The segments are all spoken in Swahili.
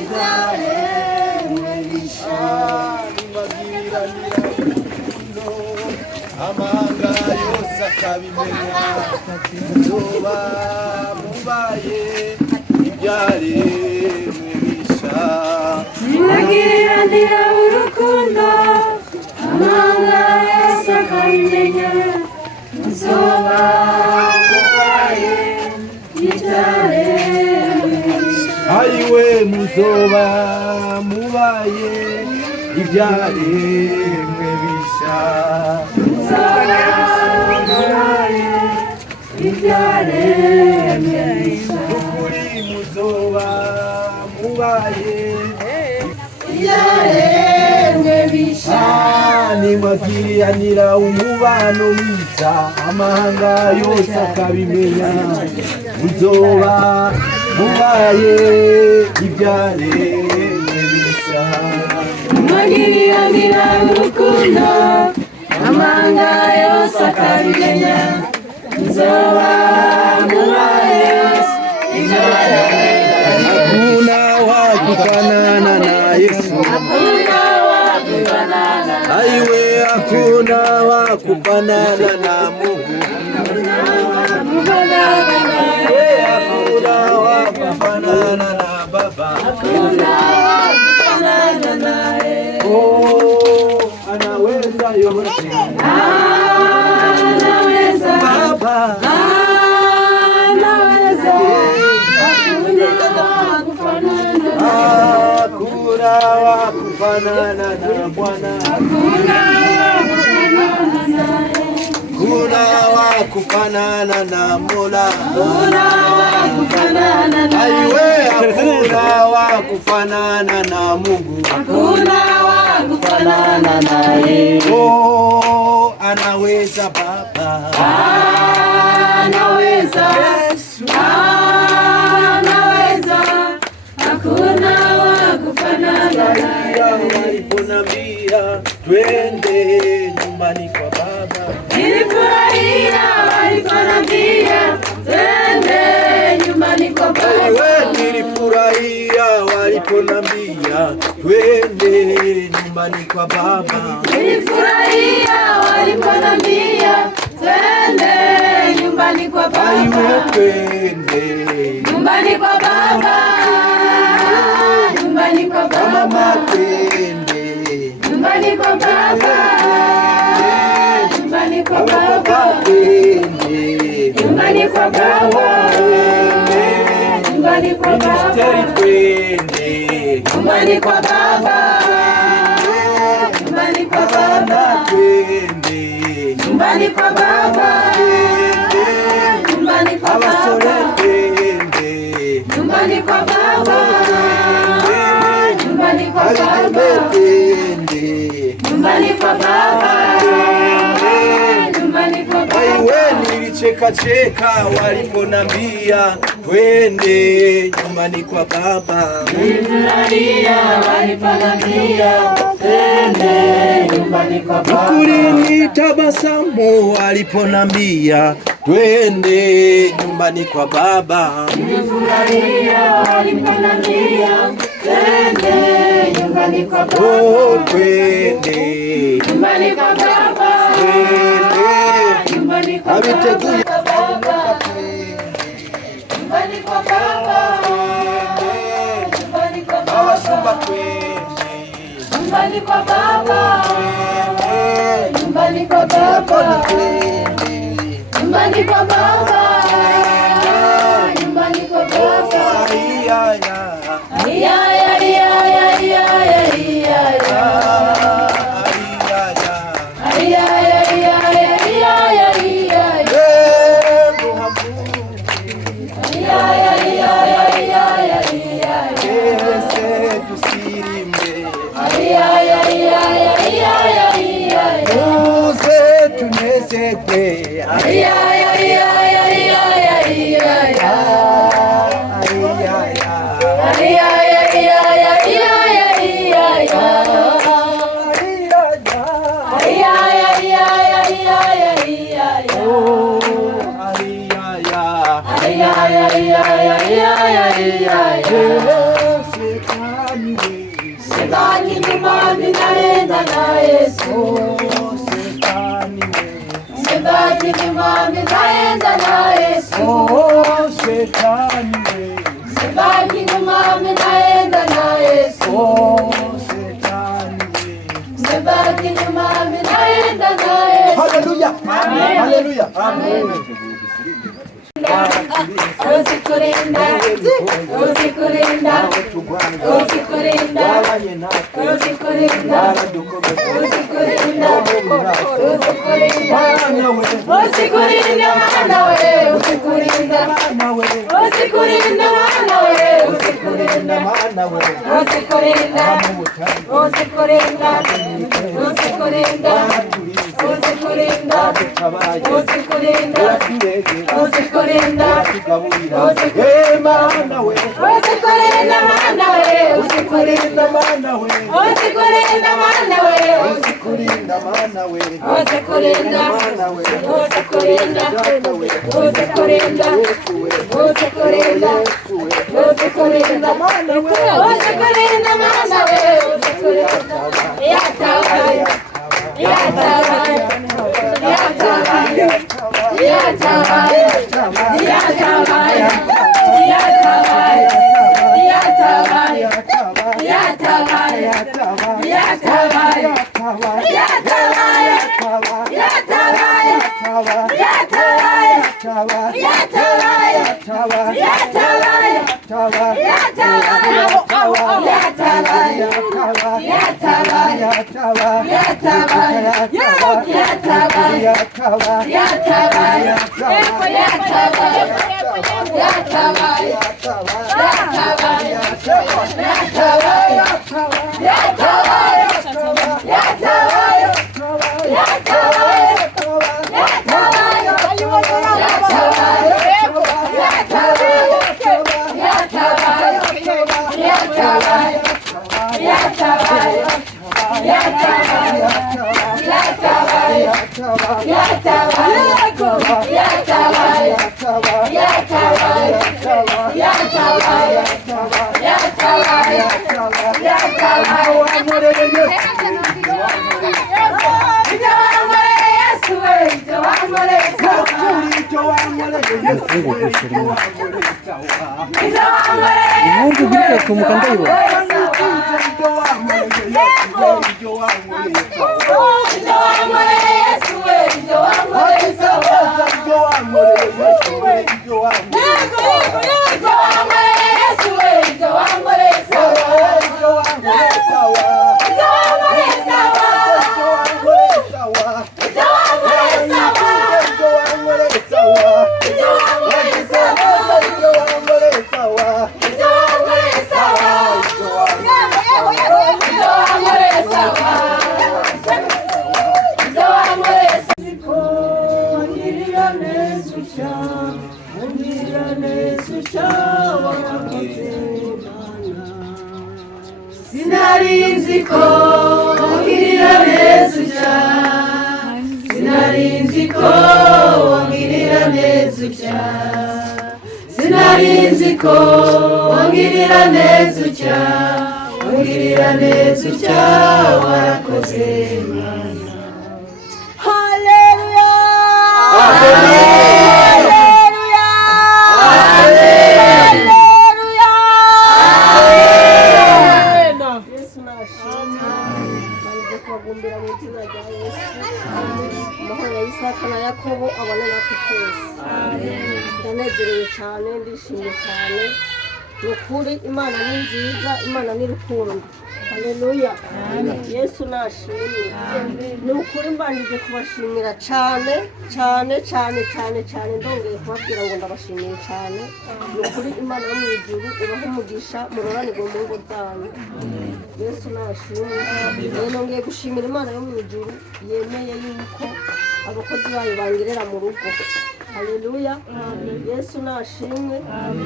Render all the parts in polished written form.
ibyaremwe bishya nibagiranira amahanga yose akabimenya muzoba mubaye ibyaremwe bishya nibagiranira urukundo amahanga yose akabimenya muzoba mubaye ibyaremwe bishya ayiwe muzoba mubaye ibyaremwe bishya muzoba mubaye ibyaremwe bishya ukuri muzoba mubaye ibyaremwe bishya nibagiranira umubano mwiza amahanga yose akabimenya muzoba mubaye ibyaremwe bishya nibagiranira urukundo amahanga yose akabimenya muzoba mubaye ibyaremwe hakuna wakufanana na Yesu hakuna wakufanana aiwe hakuna wakufanana na Mungu hakuna wakufanana na Baba oh anaweza yote anaweza Baba anaweza hakuna wakufanana na Bwana kuna wakufanana na Mola aiwe hakuna wakufanana na Mungu hakuna wakufanana naye oh anaweza Baba anaweza Yesu anaweza hakuna wakufanana naye waliponambia twende nyumbani kwa Baba nilifurahia waliponambia twende nyumbani kwa Baba nilifurahia waliponambia twende nyumbani kwa Baba nilifurahia waliponambia twende nyumbani kwa Baba aiwe twende nyumbani kwa Baba nyumbani kwa Baba mama twende nyumbani kwa Baba nyumbani kwa Baba twende nyumbani kwa Baba nyumbani kwa ministeri Baba twende nyumbani kwa Baba nyumbani kwa Baba twende nyumbani kwa Baba nyumbani kwa abasore Baba twende nyumbani kwa Baba nyumbani kwa Baba twende nyumbani kwa Baba nyumbani kwa Baba aiwe nilicheka cheka waliponambia twende nyumbani kwa Baba nilifurahia waliponambia twende nyumbani kwa Baba ukuri nitabasamu waliponambia twende nyumbani kwa Baba nilifurahia waliponambia twende nyumbani kwa Baba oh twende nyumbani kwa Baba nyumbani kwa abiteguye Baba nyumbani kwa Baba nyumbani kwa abasumba Baba twende nyumbani kwa Baba nyumbani kwa Baba nyumbani kwa Baba nyumbani kwa Baba ya ya ya ya ya Shetani nyuma ninaenda na Yesu. Shetani nyuma ninaenda na Yesu. Shetani nyuma ninaenda na Yesu. Shetani nyuma ninaenda na Yesu. Haleluya. Haleluya. Amen. Usikurinda, usikurinda, usikurinda, usikurinda, usikurinda, usikurinda mana we, usikurinda, usikurinda mana we, usikurinda mana we, usikurinda, usikurinda, usikurinda, usikurinda, usikurinda, usikurinda, mana we, usikurinda mana we, usikurinda mana we, usikurinda mana we, usikurinda mana we, usikurinda mana we, usikurinda, usikurinda, usikurinda, usikurinda mana we, usikurinda mana we, usikurinda yatawaya, yatawaya, yatawaya, yatawaya, yatawaya, yatawaya, yatawaya, yatawaya, yatawaya, yatawaya, yatawaya, yatawaya, Sinarinziko wangirira neza utya, sinarinziko wangirira neza utya, sinarinziko wangirira neza utya, wangirira neza utya warakoze Mana. Haleluya, haleluya, haleluya. Kuwagumbira mu izina rya Yesu, amahoro ya Isaka na Yakobo abane natwe twese. Ndanezerewe cyane, ndishimye cyane. Ni ukuri Imana ni nziza, Imana ni rukundo. Haleluya, Yesu nashimwe. Ni ukuri mbanjije kubashimira cyane cyane cyane cyane cyane, ndongeye kubabwira ngo ndabashimiye cyane. Ni ukuri Imana yo mu ijuru ibahe umugisha, muroranirwe mu ngo zanyu. Yesu nashimwe. Nongeye gushimira Imana yo mu ijuru yemeye yuko abakozi bayo bangirira mu rugo. Haleluya, Yesu nashimwe.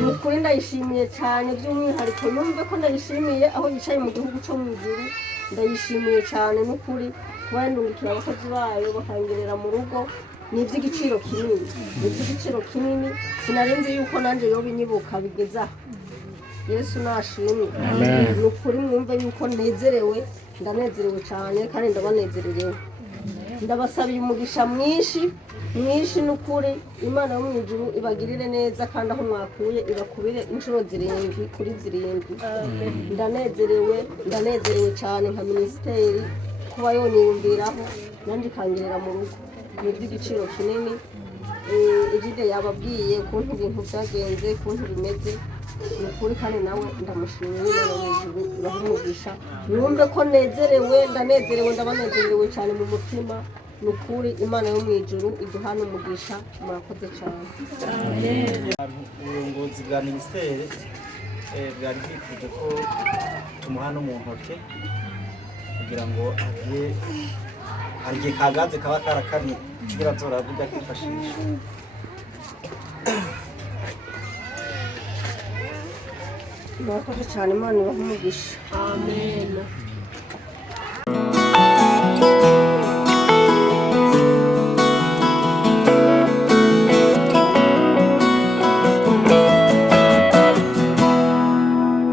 Ni ukuri ndayishimiye cyane, by'umwihariko yumve ko ndayishimiye aho yicaye mu gihugu cyo mu ijuru. Ndayishimiye cyane n'ukuri kuba yandungikira abakozi bayo bakangirira mu rugo. Ni iby'igiciro kinini, ni iby'igiciro kinini. Sinarenze yuko nanjye yo binyibuka bigeza. yesu nashimwe Amen. ni ukuri mwumve yuko nezerewe ndanezerewe cyane kandi ndabanezererewe ndabasabiye umugisha mwinshi n'ukuri imana yo mu ijuru ibagirire neza kandi aho mwakuye ibakubire inshuro 7 kuri 7 ndanezerewe cyane nka minisiteri kuba yoniyumviraho nanjye ikangirira mu rugo ni iby'igiciro kinini Egide yababwiye ukuntu ibintu byagenze ukuntu bimeze ni ukuri kandi nawe ndamushimira imana mu ijuru iramugisha mwumve ko ndanezerewe ndabanezerewe cyane mu mutima ni ukuri imana yo mu ijuru iduhana umugisha murakoze cyane ubuyobozi bwa minisiteri bwari bwifuje ko tumuha no mu ntoke kugira ngo hari igihe kagaze kaba karakamye kugira azoravuga kwifashisha murakoze cyane imana ibahe umugisha amen